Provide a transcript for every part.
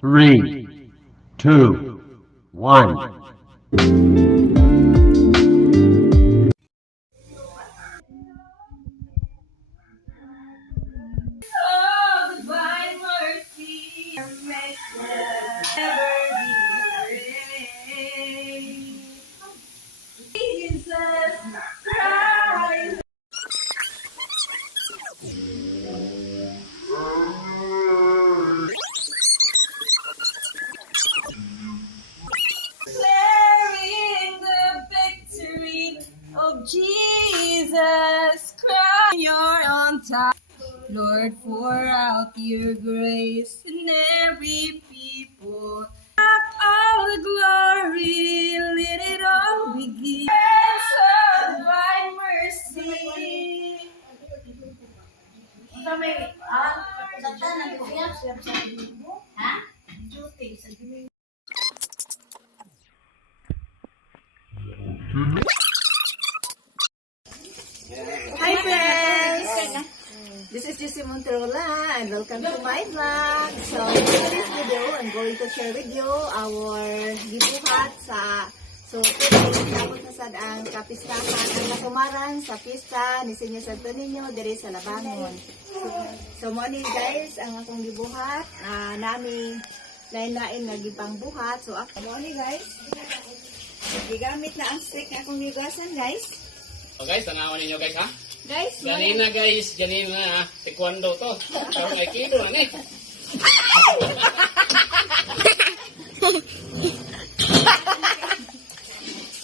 3, 2, 1. Oh, divine mercy, make never be afraid. Jesus Christ. Declaring the victory of Jesus Christ. You're on top. Lord, pour out your grace in every people. All the glory, let it all begin. So divine mercy. Hi friends! This is Jessie Monterola and welcome to my vlog. So in this video, I'm going to share with you our gibuhat sa today, tapos na sad ang kapistahan ang katumaran sa Fiesta ni Senyor Santo Niño diri sa Labangon. So mo ni guys, ang akong gibuhat nami lain-lain nga gipang buhat. So ako mo ni guys, gigamit na ang stick nga akong gigasan guys. So guys, tanawan ninyo guys ha. Guys, Janina guys, Janina taekwondo to. Parang may kilo lang eh.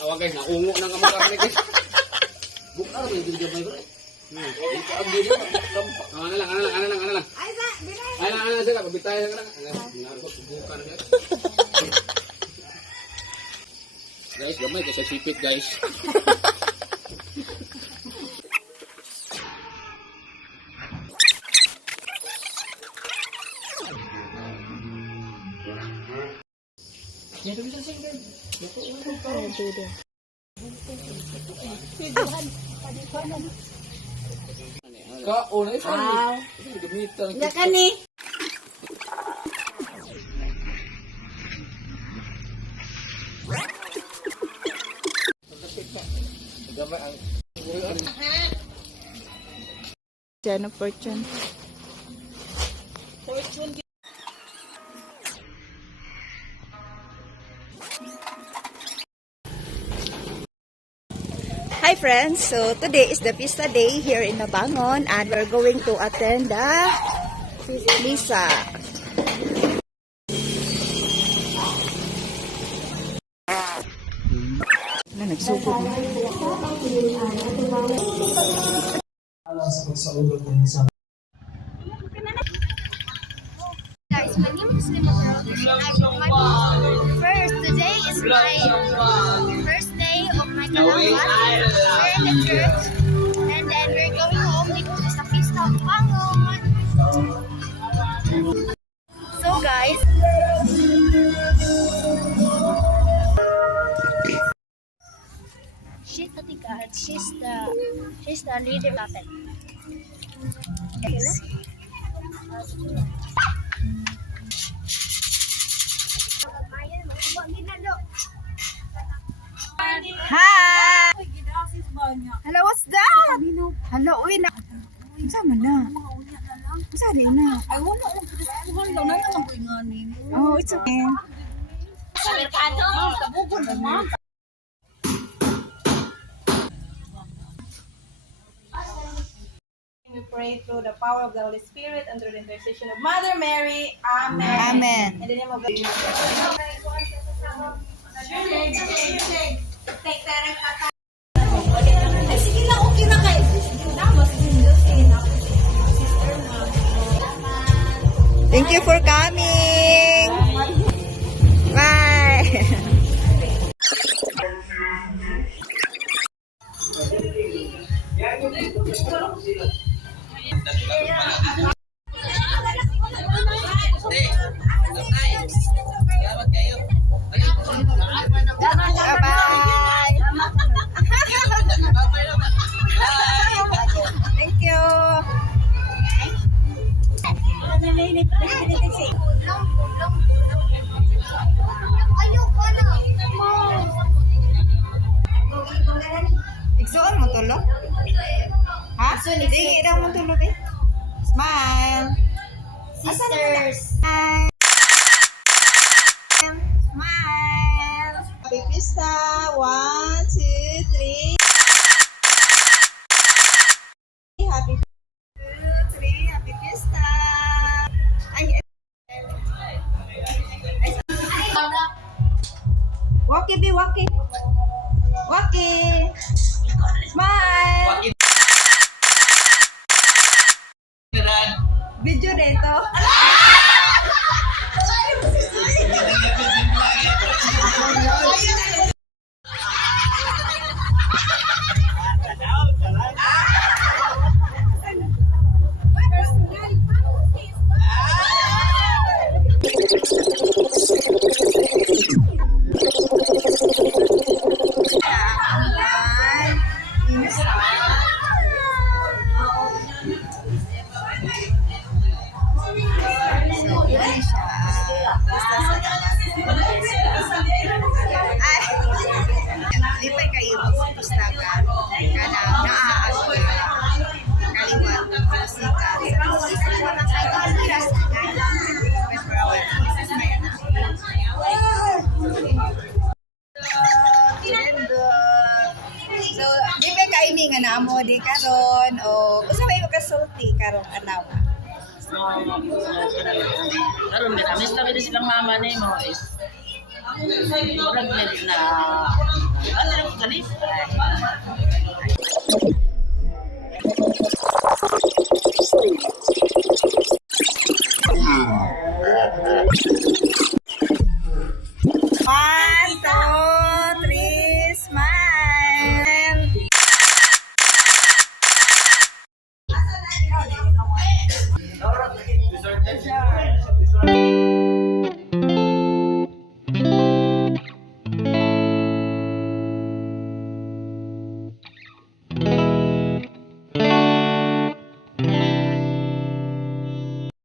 Awa guys, naungo na nga mga kami guys. Bukar ba yung video ba bro? Ang video. Ano lang. Ay sa, binay. Ano sila, pabitay lang. Nargot, bukan guys. Guys, gamay kasi sipit guys. Ya kan nih. Jano fortune. Hi friends, so today is the Fiesta day here in Labangon and we're going to attend the Misa. Nagsugod na. Guys, my name is today is my first day of my kalangkan. We're in the church, and then we're going home because it's the Fiesta of Bangon. So guys, she's the guard. She's the leader of it. Okay, no? Hi! Hello, what's that? Hello, uy na. Sama na. Sari na. Ay, wala akong pagkasuhan daw na naman ko inganin. Oh, it's okay. Sa merkado, kabugol mo. We pray through the power of the Holy Spirit and through the intercession of Mother Mary. Amen. Amen. In the name of God. Sige na, okay na kayo. Thank you for coming. Bye. Bye-bye. Thank you. Fiesta. 1, 2, 3. Happy 2, 3. Happy Fiesta. Ay, Waki, be waki. Waki. Smile. Video dito. Lipay kayo pustakan kana naaano kaliwat musika so lipay kaimi nga naamo di karon o usa may makasulti karong adlaw. Karon din amis na bida silang mama ni mo is murag na ano na ganit.